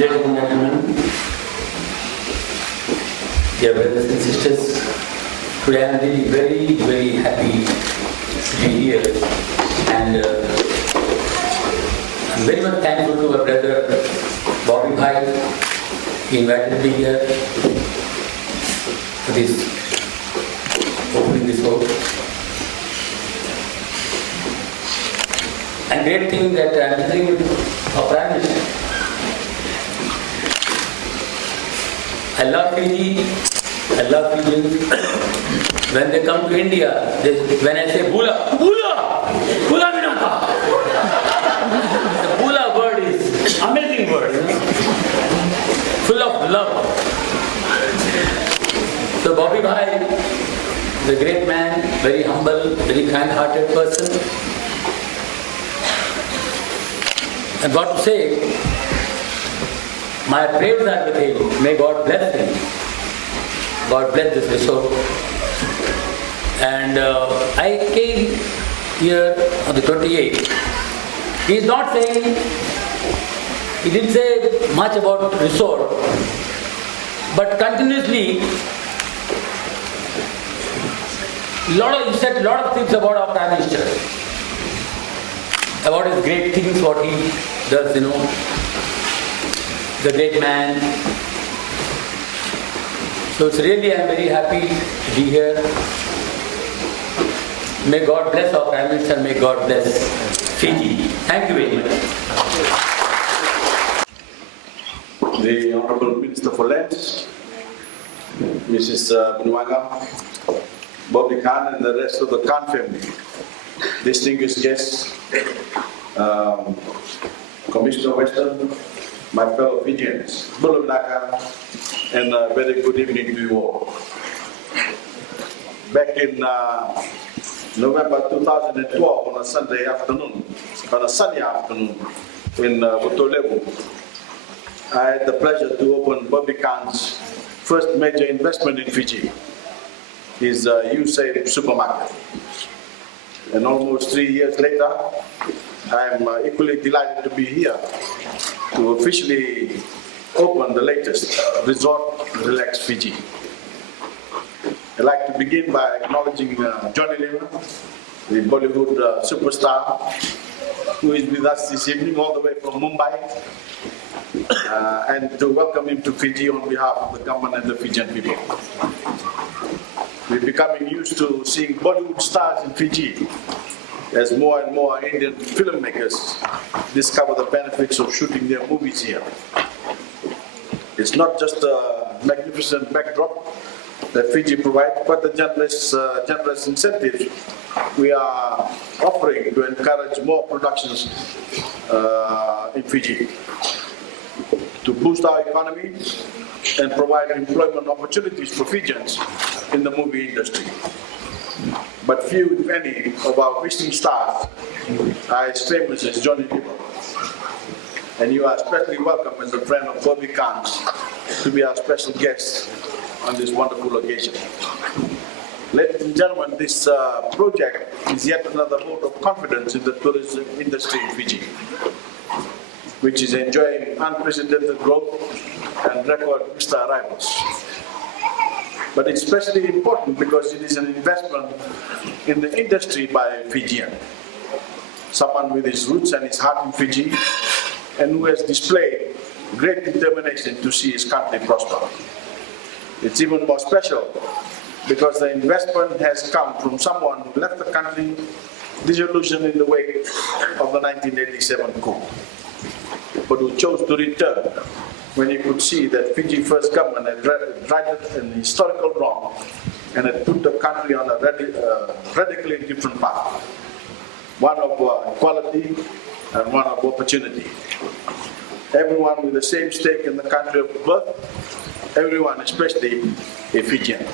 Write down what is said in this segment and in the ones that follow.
Ladies and gentlemen, dear brothers and sisters, today I am really very happy to be here, and I am very much thankful to our brother Voreqe. He invited me here for this opening this hall. And great thing that I am listening to our Prime Minister. I love Fiji, I love Fijians. When they come to India, when I say Bula, Bula, Bula Vinaka. The Bula word is amazing word, full of love. So Bobby Bhai is a great man, very humble, very kind-hearted person. And what to say? My prayers are with him. May God bless him. God bless this resort. And I came here on the 28th. He is not saying, he didn't say much about resort, but continuously, he said a lot of things about our Prime Minister, about his great things, what he does, the great man. So it's really, I'm very happy to be here. May God bless our Prime Minister, may God bless Fiji. Thank you very much. The Honorable Minister for Lands, Mrs. Bainimarama, Bobby Khan and the rest of the Khan family, distinguished guests, Commissioner Western, my fellow Fijians, Bulunaka, and a very good evening to you all. Back in November 2012, on a sunny afternoon in Voreqe, I had the pleasure to open Bobby Khan's first major investment in Fiji, his USAID supermarket. And almost 3 years later, I am equally delighted to be here to officially open the latest Resort Relax Fiji. I'd like to begin by acknowledging Johnny Lever, the Bollywood superstar, who is with us this evening all the way from Mumbai, and to welcome him to Fiji on behalf of the government and the Fijian people. We're becoming used to seeing Bollywood stars in Fiji as more and more Indian filmmakers discover the benefits of shooting their movies here. It's not just a magnificent backdrop that Fiji provides, but the generous incentives we are offering to encourage more productions in Fiji, to boost our economy and provide employment opportunities for Fijians in the movie industry. But few, if any, of our visiting stars are as famous as Johnny Depp. And you are especially welcome as a friend of Bobby Khan's to be our special guest on this wonderful occasion. Ladies and gentlemen, this project is yet another vote of confidence in the tourism industry in Fiji, which is enjoying unprecedented growth and record visitor arrivals. But it's especially important because it is an investment in the industry by a Fijian, someone with his roots and his heart in Fiji, and who has displayed great determination to see his country prosper. It's even more special because the investment has come from someone who left the country disillusioned in the wake of the 1987 coup, but who chose to return when he could see that Fiji first government had righted an historical wrong and had put the country on a radically different path, one of equality and one of opportunity. Everyone with the same stake in the country of birth, everyone, especially a Fijian.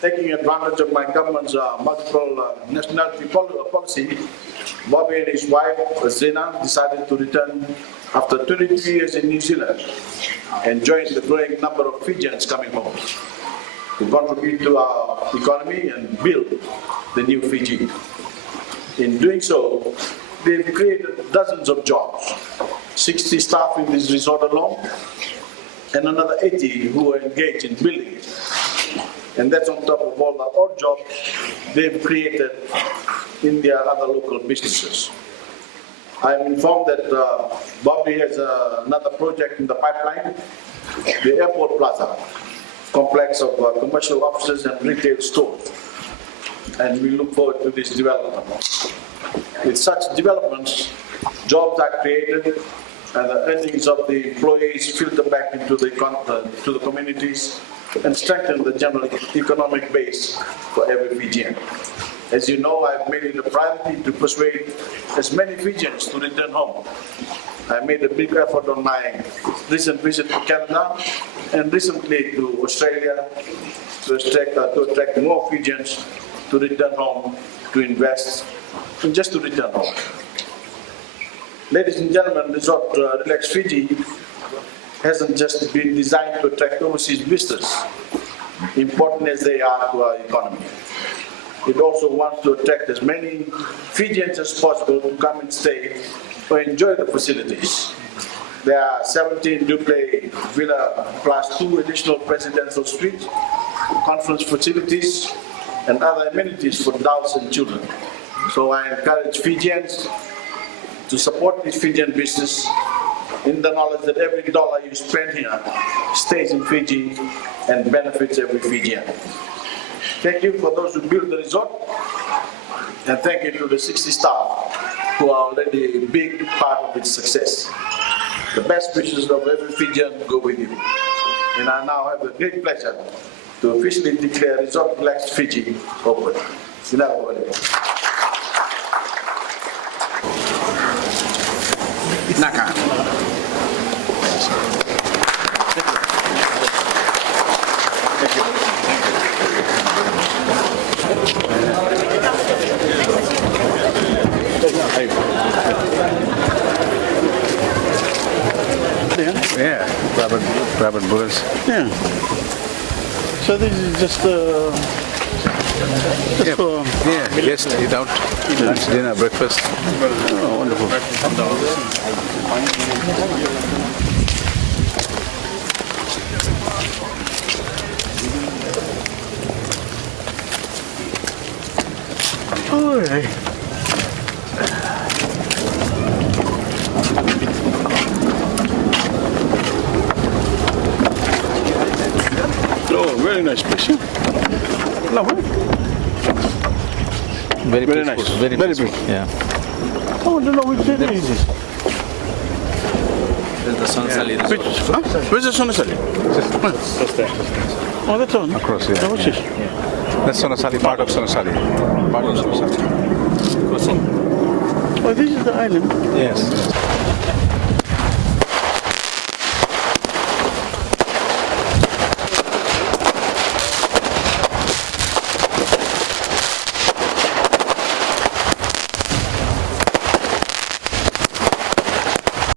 taking advantage of my government's multiple nationality policy, Bobby and his wife, Zena, decided to return after 23 years in New Zealand and join the growing number of Fijians coming home to contribute to our economy and build the new Fiji. In doing so, they've created dozens of jobs, 60 staff in this resort alone, and another 80 who are engaged in building it. And that's on top of all the odd jobs they've created in their other local businesses. I'm informed that Bobby has another project in the pipeline, the Airport Plaza, complex of commercial offices and retail stores. And we look forward to this development. With such developments, jobs are created and the earnings of the employees filter back into the communities and strengthen the general economic base for every Fijian. As you know, I've made it a priority to persuade as many Fijians to return home. I made a big effort on my recent visit to Canada and recently to Australia to attract more Fijians to return home, to invest, and just to return home. Ladies and gentlemen, Resort Relax Fiji hasn't just been designed to attract overseas visitors, important as they are to our economy. It also wants to attract as many Fijians as possible to come and stay or enjoy the facilities. There are 17 duplex villa plus 2 additional residential suites, conference facilities, and other amenities for adults and children. So I encourage Fijians to support this Fijian business in the knowledge that every dollar you spend here stays in Fiji and benefits every Fijian. Thank you for those who built the resort, and thank you to the 60 staff who are already a big part of its success. The best wishes of every Fijian go with you. And I now have the great pleasure to officially declare Resort Relax Fiji open. Naka. Yeah, rabbit burgers. Yeah. So this is just for Yes, eat out, lunch, dinner, breakfast. oh, wonderful. All right. Oh, very nice place. Lovely. Very Very peaceful, nice. Very Very peaceful. peaceful. Yeah. I want to know which area is this. The Sonasali Resort. Where's the Sonasali? Oh, that's on. Across, yeah, Oh, what's yeah. this? That's Sonasali, part of Sonasali. Part of Sonasali. Oh, this is the island. Yes.